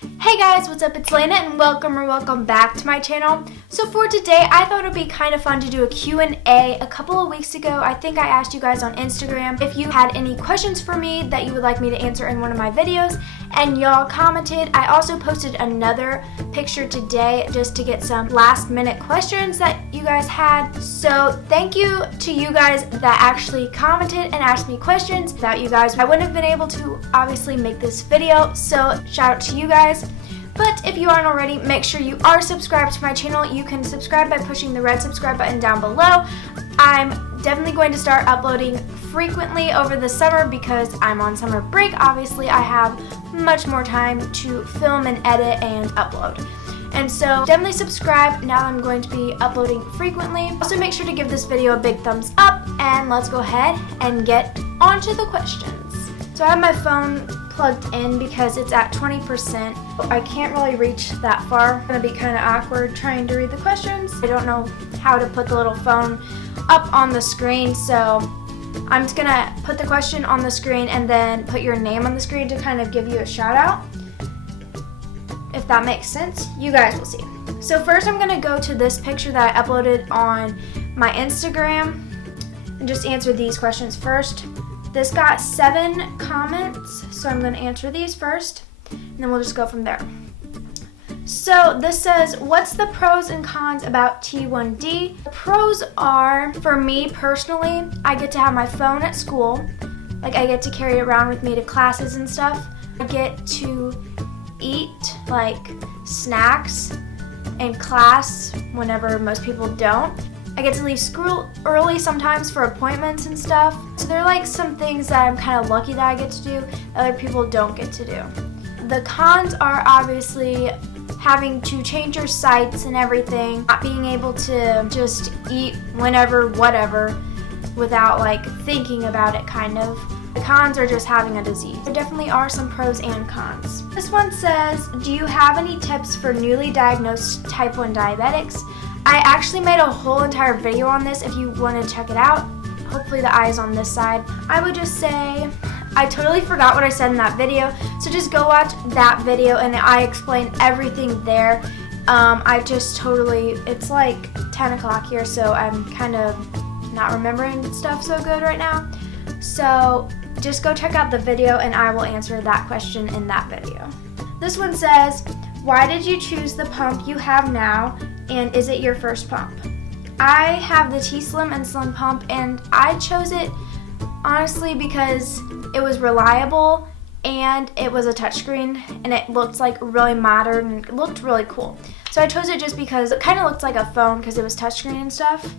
Hey guys, what's up? It's Lana and welcome back to my channel. So for today, I thought it would be kind of fun to do a Q&A. A couple of weeks ago, I think I asked you guys on Instagram if you had any questions for me that you would like me to answer in one of my videos, and y'all commented. I also posted another picture today just to get some last minute questions that you guys had. So thank you to you guys that actually commented and asked me questions. Without you guys, I wouldn't have been able to obviously make this video, so shout out to you guys. But if you aren't already, make sure you are subscribed to my channel. You can subscribe by pushing the red subscribe button down below. I'm definitely going to start uploading frequently over the summer because I'm on summer break. Obviously, I have much more time to film and edit and upload. And so definitely subscribe. Now I'm going to be uploading frequently. Also make sure to give this video a big thumbs up, and let's go ahead and get on to the questions. So I have my phone plugged in because it's at 20%. I can't really reach that far. It's gonna be kind of awkward trying to read the questions. I don't know how to put the little phone up on the screen, so I'm just gonna put the question on the screen and then put your name on the screen to kind of give you a shout out. If that makes sense, you guys will see. So first I'm gonna go to this picture that I uploaded on my Instagram and just answer these questions first. This got 7 comments, so I'm going to answer these first, and then we'll just go from there. So this says, what's the pros and cons about T1D? The pros are, for me personally, I get to have my phone at school. Like, I get to carry it around with me to classes and stuff. I get to eat, like, snacks in class whenever most people don't. I get to leave school early sometimes for appointments and stuff. So there are like some things that I'm kind of lucky that I get to do that other people don't get to do. The cons are obviously having to change your sites and everything, not being able to just eat whenever, whatever, without like thinking about it kind of. The cons are just having a disease. There definitely are some pros and cons. This one says, do you have any tips for newly diagnosed type 1 diabetics? I actually made a whole entire video on this if you want to check it out. Hopefully the eye is on this side. I would just say, I totally forgot what I said in that video, so just go watch that video and I explain everything there. It's like 10 o'clock here, so I'm kind of not remembering stuff so good right now. So just go check out the video and I will answer that question in that video. This one says, why did you choose the pump you have now, and is it your first pump? I have the T-Slim and Slim pump, and I chose it honestly because it was reliable and it was a touchscreen and it looked like really modern and it looked really cool. So I chose it just because it kind of looked like a phone because it was touchscreen and stuff.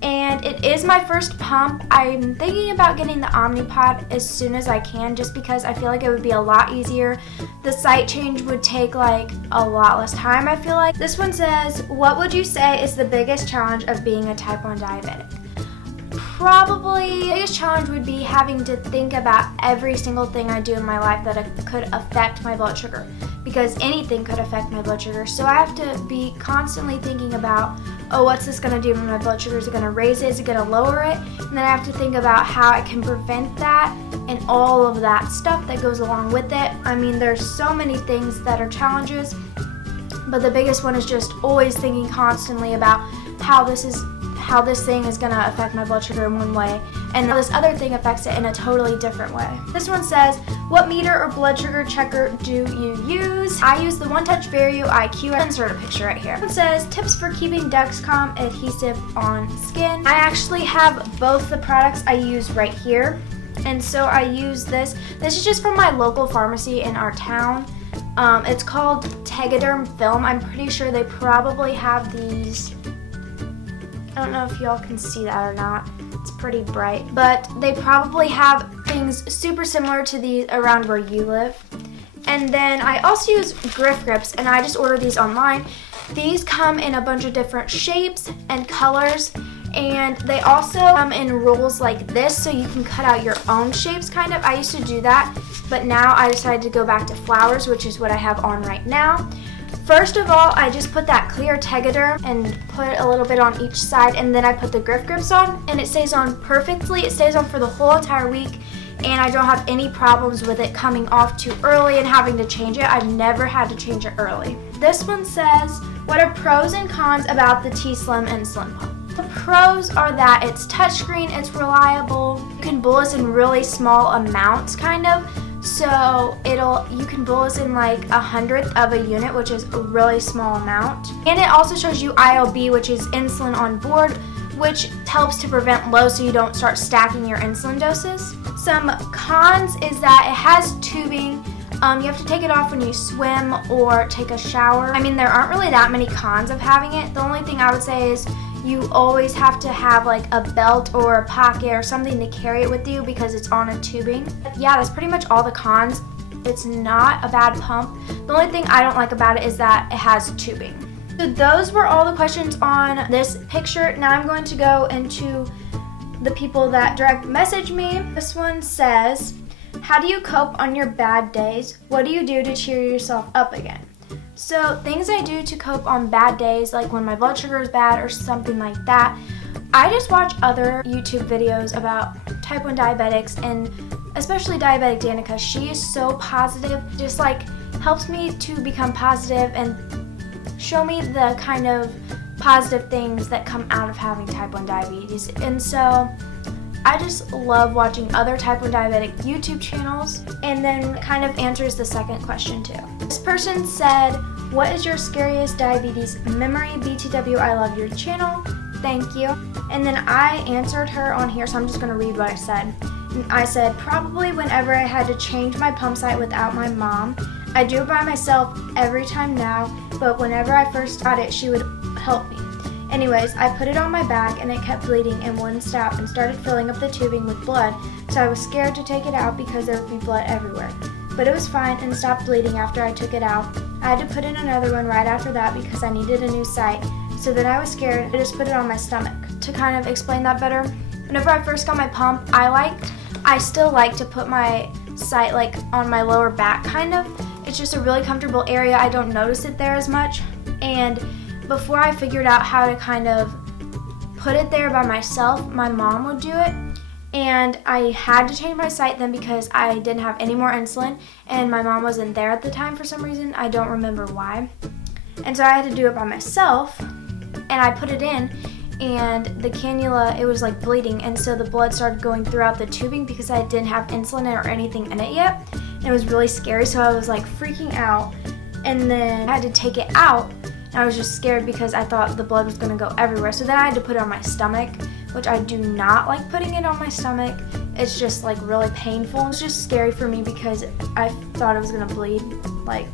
And it is my first pump. I'm thinking about getting the Omnipod as soon as I can just because I feel like it would be a lot easier. The site change would take like a lot less time, I feel like. This one says, what would you say is the biggest challenge of being a type 1 diabetic? Probably the biggest challenge would be having to think about every single thing I do in my life that could affect my blood sugar, because anything could affect my blood sugar. So I have to be constantly thinking about, oh, what's this going to do to my blood sugar? Is it going to raise it? Is it going to lower it? And then I have to think about how I can prevent that and all of that stuff that goes along with it. I mean, there's so many things that are challenges, but the biggest one is just always thinking constantly about how this thing is going to affect my blood sugar in one way, and how this other thing affects it in a totally different way. This one says, what meter or blood sugar checker do you use? I use the OneTouch Vario IQ. I insert a picture right here. It says, tips for keeping Dexcom adhesive on skin. I actually have both the products I use right here, and so I use this. This is just from my local pharmacy in our town. It's called Tegaderm Film. I'm pretty sure they probably have these. I don't know if y'all can see that or not. It's pretty bright. But they probably have things super similar to these around where you live. And then I also use Grip Grips, and I just order these online. These come in a bunch of different shapes and colors, and they also come in rolls like this, so you can cut out your own shapes kind of. I used to do that, but now I decided to go back to flowers, which is what I have on right now. First of all, I just put that clear Tegaderm and put a little bit on each side, and then I put the Grip Grips on, and it stays on perfectly. It stays on for the whole entire week, and I don't have any problems with it coming off too early and having to change it. I've never had to change it early. This one says, what are pros and cons about the T-Slim Insulin Pump? The pros are that it's touchscreen, it's reliable, you can bolus in really small amounts kind of, so you can bolus in like 1/100th of a unit, which is a really small amount. And it also shows you IOB, which is insulin on board, which helps to prevent low so you don't start stacking your insulin doses. Some cons is that it has tubing. You have to take it off when you swim or take a shower. I mean, there aren't really that many cons of having it. The only thing I would say is you always have to have like a belt or a pocket or something to carry it with you because it's on a tubing. Yeah, that's pretty much all the cons. It's not a bad pump. The only thing I don't like about it is that it has tubing. So those were all the questions on this picture. Now I'm going to go into the people that direct message me. This one says, how do you cope on your bad days? What do you do to cheer yourself up again? So things I do to cope on bad days, like when my blood sugar is bad or something like that, I just watch other YouTube videos about type 1 diabetics, and especially Diabetic Danica. She is so positive, just like helps me to become positive and show me the kind of positive things that come out of having type 1 diabetes. And so I just love watching other type 1 diabetic YouTube channels, and then kind of answers the second question too. This person said, what is your scariest diabetes memory? BTW, I love your channel. Thank you. And then I answered her on here, so I'm just going to read what I said. And I said, probably whenever I had to change my pump site without my mom. I do it by myself every time now, but whenever I first got it, she would help me. Anyways, I put it on my back and it kept bleeding and wouldn't stop and started filling up the tubing with blood, so I was scared to take it out because there would be blood everywhere. But it was fine and stopped bleeding after I took it out. I had to put in another one right after that because I needed a new site, so then I was scared. I just put it on my stomach. To kind of explain that better, whenever I first got my pump, I still like to put my site like on my lower back kind of. It's just a really comfortable area. I don't notice it there as much. And before I figured out how to kind of put it there by myself, my mom would do it, and I had to change my site then because I didn't have any more insulin, and my mom wasn't there at the time for some reason. I don't remember why. And so I had to do it by myself, and I put it in, and the cannula, it was like bleeding, and so the blood started going throughout the tubing because I didn't have insulin or anything in it yet. And it was really scary, so I was like freaking out, and then I had to take it out. I was just scared because I thought the blood was going to go everywhere. So then I had to put it on my stomach, which I do not like putting it on my stomach. It's just like really painful. It's just scary for me because I thought it was going to bleed. Like,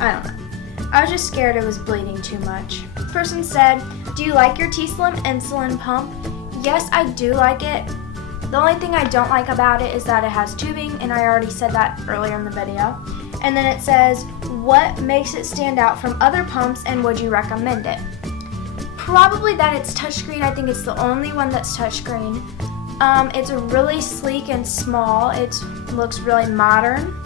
I don't know. I was just scared it was bleeding too much. This person said, do you like your T-Slim insulin pump? Yes, I do like it. The only thing I don't like about it is that it has tubing, and I already said that earlier in the video. And then it says, what makes it stand out from other pumps and would you recommend it? Probably that it's touchscreen. I think it's the only one that's touchscreen. It's really sleek and small. It looks really modern.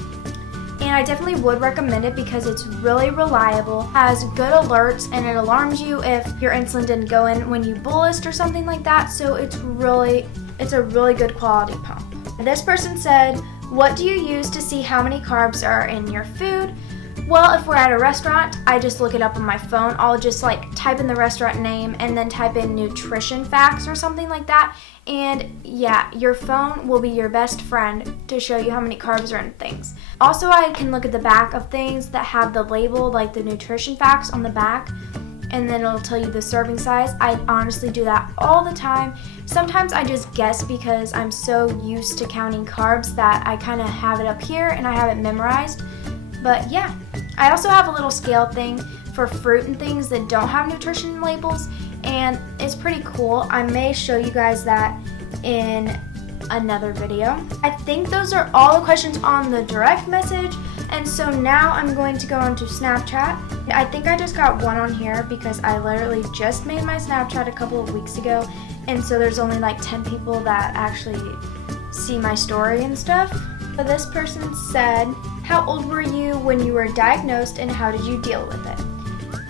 And I definitely would recommend it because it's really reliable, has good alerts, and it alarms you if your insulin didn't go in when you bolused or something like that. So it's a really good quality pump. This person said, what do you use to see how many carbs are in your food? Well, if we're at a restaurant, I just look it up on my phone. I'll just like type in the restaurant name and then type in nutrition facts or something like that. And yeah, your phone will be your best friend to show you how many carbs are in things. Also, I can look at the back of things that have the label, like the nutrition facts on the back, and then it'll tell you the serving size. I honestly do that all the time. Sometimes I just guess because I'm so used to counting carbs that I kind of have it up here and I have it memorized. But yeah, I also have a little scale thing for fruit and things that don't have nutrition labels, and it's pretty cool. I may show you guys that in another video. I think those are all the questions on the direct message, and so now I'm going to go onto Snapchat. I think I just got one on here because I literally just made my Snapchat a couple of weeks ago, and so there's only like 10 people that actually see my story and stuff. But this person said, how old were you when you were diagnosed and how did you deal with it?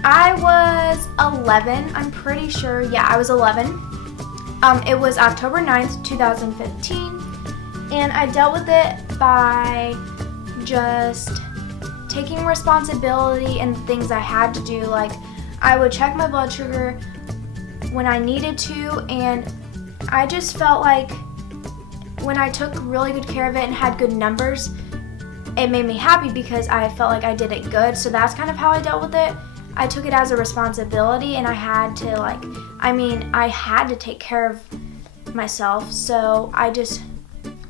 I was 11, I'm pretty sure. Yeah, I was 11. It was October 9th, 2015. And I dealt with it by just taking responsibility and things I had to do. Like, I would check my blood sugar when I needed to, and I just felt like when I took really good care of it and had good numbers, it made me happy because I felt like I did it good. So that's kind of how I dealt with it. I took it as a responsibility, and I had to I had to take care of myself. So I just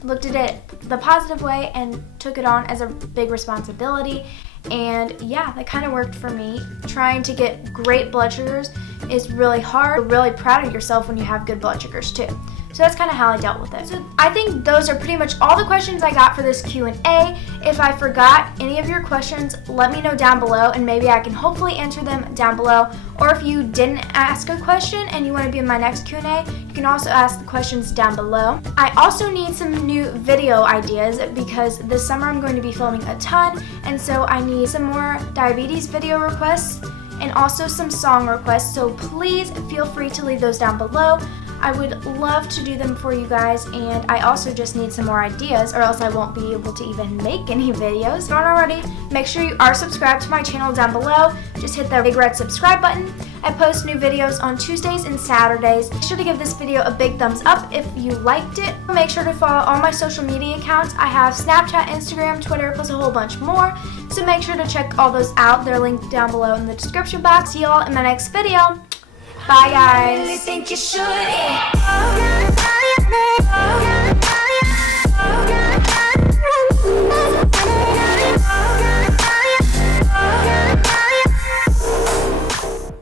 looked at it the positive way and took it on as a big responsibility. And yeah, that kind of worked for me. Trying to get great blood sugars is really hard. You're really proud of yourself when you have good blood sugars too. So that's kind of how I dealt with it. So I think those are pretty much all the questions I got for this Q&A. If I forgot any of your questions, let me know down below, and maybe I can hopefully answer them down below. Or if you didn't ask a question and you want to be in my next Q&A, you can also ask the questions down below. I also need some new video ideas because this summer I'm going to be filming a ton, and so I need some more diabetes video requests and also some song requests. So please feel free to leave those down below. I would love to do them for you guys, and I also just need some more ideas, or else I won't be able to even make any videos. If you're not already, make sure you are subscribed to my channel down below. Just hit the big red subscribe button. I post new videos on Tuesdays and Saturdays. Make sure to give this video a big thumbs up if you liked it. Make sure to follow all my social media accounts. I have Snapchat, Instagram, Twitter, plus a whole bunch more. So make sure to check all those out. They're linked down below in the description box. See y'all in my next video. Bye, guys. I really think you should.